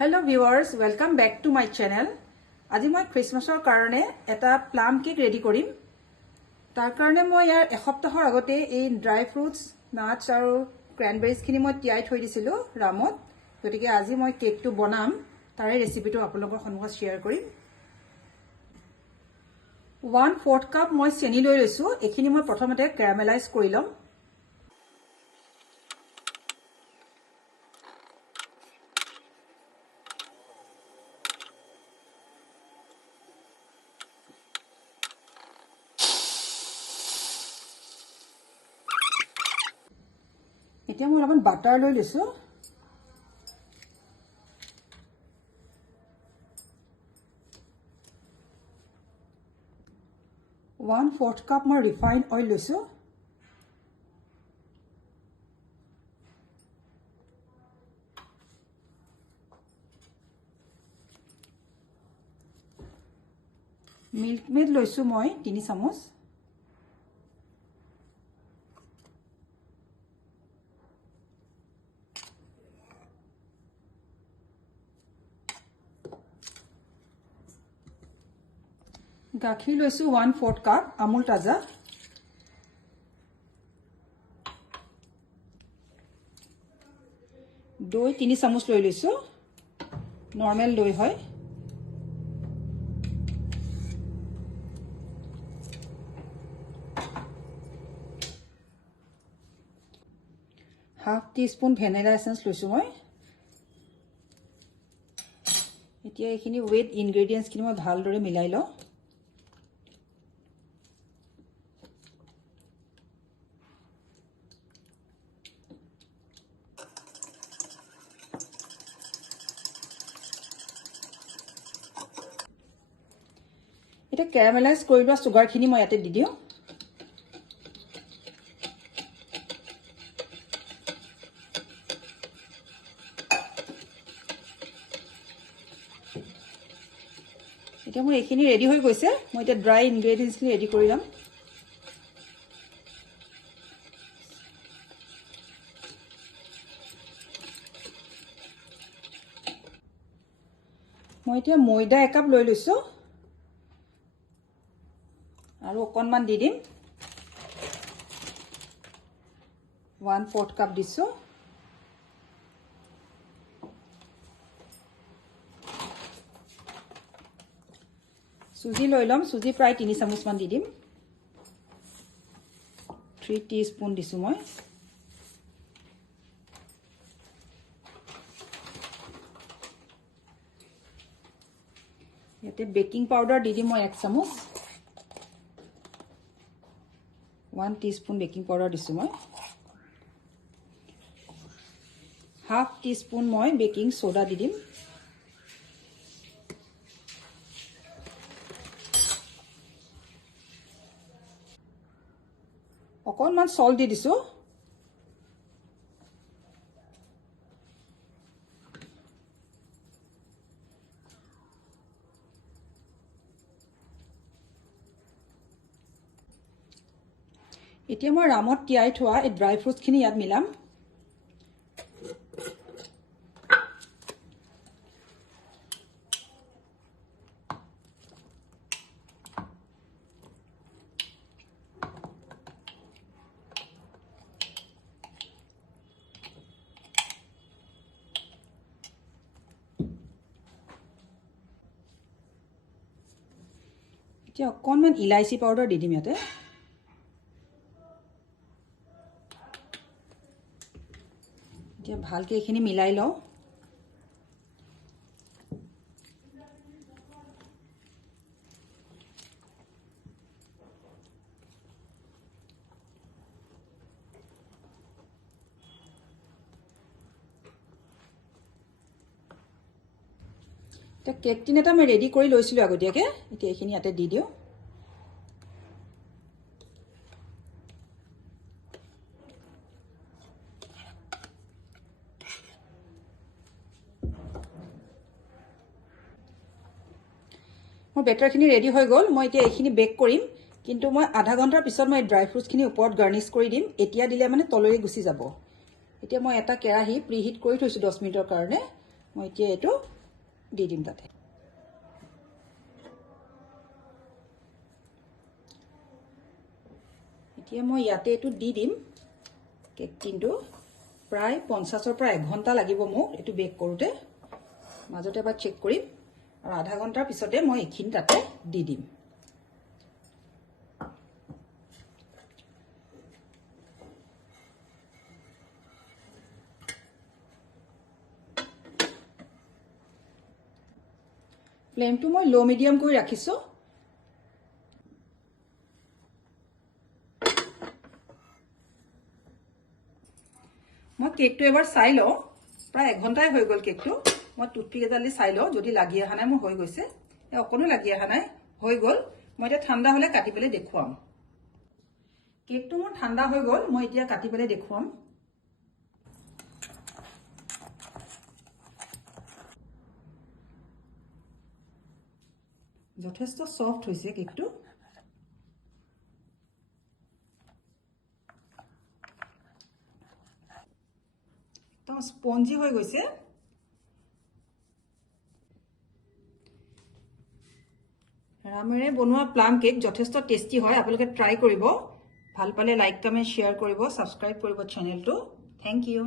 Hello viewers, welcome back to my channel. আজি মই ক্ৰিসমাছৰ কাৰণে এটা প্লাম কেক ৰেডি কৰিম। তাৰ কাৰণে মই ইয়াৰ এসপ্তাহৰ আগতে এই ড্ৰাই ফ্ৰুটস, নাটস আৰু ক্ৰেনবেৰিজ খিনি মই তিয়াই থৈ দিছিলো ৰামত। গতিকে আজি মই কেকটো বনাম, তাৰে ৰেচিপিটো আপোনালোকৰ সন্মুখত শেয়াৰ কৰিম। 1/4 কাপ মই চেনি লৈ লৈছো। এখিনি মই প্ৰথমতে কেৰামেলাইজ কৰি লম। এতিয়া মই অলপমান বাটাৰ লৈ লৈছো। One fourth cup মই ৰিফাইন্ড অইল লৈছো। মিল্ক মেড লৈছো মই 3 চামুচ। গাখীৰ লৈছো 1/4 কাপ আমুল তাজা। দৈ 3 চামুচ লৈ লৈছো, নৰ্মেল দৈ হয়। হাফ টিস্পুন ভেনিলা এসেন্স লৈছো মই। এতিয়া এইখিনি ৱেট ইনগ্ৰেডিয়েন্টছ খিনি মই ভালদৰে মিলাই লওঁ। এটা কেৰামেলাইজ কৰি লোৱা সুগাৰ খিনি মই ইয়াতে দি দিওঁ। এতিয়া মোৰ এইখিনি ৰেডি হৈ গৈছে। মই এতিয়া ড্ৰাই ইনগ্ৰেডিয়েন্টছ খিনি ৰেডি কৰি লম। মই এতিয়া ময়দা 1 কাপ লৈ লৈছো আৰু অকণমান দি দিম। 1/4 কাপ দিছো। সুজি লৈ লম। সুজি প্ৰায় 3 চামুচ মান দি দিম। 3 টিস্পুন দিছো মই। ইয়াতে বেকিং পাউডাৰ দি দিম মই 1 চামুচ। 1 টিস্পুন বেকিং পাউডাৰ দিছো মই। হাফ টিস্পুন মই বেকিং সোডা দি দিম। অকণমান সল্ট দি দিছো। এতিয়া মই ৰামত তিয়াই থোৱা এই ড্ৰাই ফ্ৰুটছ খিনি ইয়াত মিলাম। এতিয়া অকণমান ইলাইচি পাউডাৰ দি দিম ইয়াতে। এতিয়া ভালকে এইখিনি মিলাই লওঁ। কেক টিন এটা মই ৰেডি কৰি লৈছিলো আগতীয়াকে। এতিয়া এইখিনি ইয়াতে দি দিওঁ। মোৰ বেটাৰখিনি ৰেডি হৈ গ'ল। মই এতিয়া এইখিনি বেক কৰিম, কিন্তু মই আধা ঘণ্টাৰ পিছত মই ড্ৰাই ফ্ৰুটছখিনি ওপৰত গাৰ্নিশ কৰি দিম। এতিয়া দিলে মানে তললৈ গুচি যাব। এতিয়া মই এটা কেৰাহী প্ৰিহিট কৰি থৈছো 10 মিনিটৰ কাৰণে। মই এতিয়া এইটো দি দিম তাতে। এতিয়া মই ইয়াতে এইটো দি দিম। কেক টিনটো প্ৰায় 50ৰ পৰা 1 ঘণ্টা লাগিব মোক এইটো বেক কৰোঁতে। মাজতে এবাৰ চেক কৰিম আৰু আধা ঘণ্টাৰ পিছতে মই এইখিনি তাতে দি দিম। ফ্লেমটো মই লো মিডিয়াম কৰি ৰাখিছোঁ। মই কেকটো এবাৰ চাই লওঁ, প্ৰায় 1 ঘণ্টাই হৈ গ'ল কেকটো। মই টুথপিক এডাল দি চাই লওঁ, যদি লাগি অহা নাই মোৰ হৈ গৈছে। অকণো লাগি অহা নাই, হৈ গ'ল। মই এতিয়া ঠাণ্ডা হ'লে কাটি পেলাই দেখুৱাম। কেকটো মোৰ ঠাণ্ডা হৈ গ'ল, মই এতিয়া কাটি পেলাই দেখুৱাম। যথেষ্ট সফ্ট হৈছে কেকটো। একদম স্পঞ্জি হৈ গৈছে। ৰামেৰে বনোৱা প্লাম কেক যথেষ্ট টেষ্টি হয়। আপোনালোকে ট্ৰাই কৰিব। ভাল পালে লাইক, কমেণ্ট, শ্বেয়াৰ কৰিব, ছাবস্ক্ৰাইব কৰিব চেনেলটো। Thank U.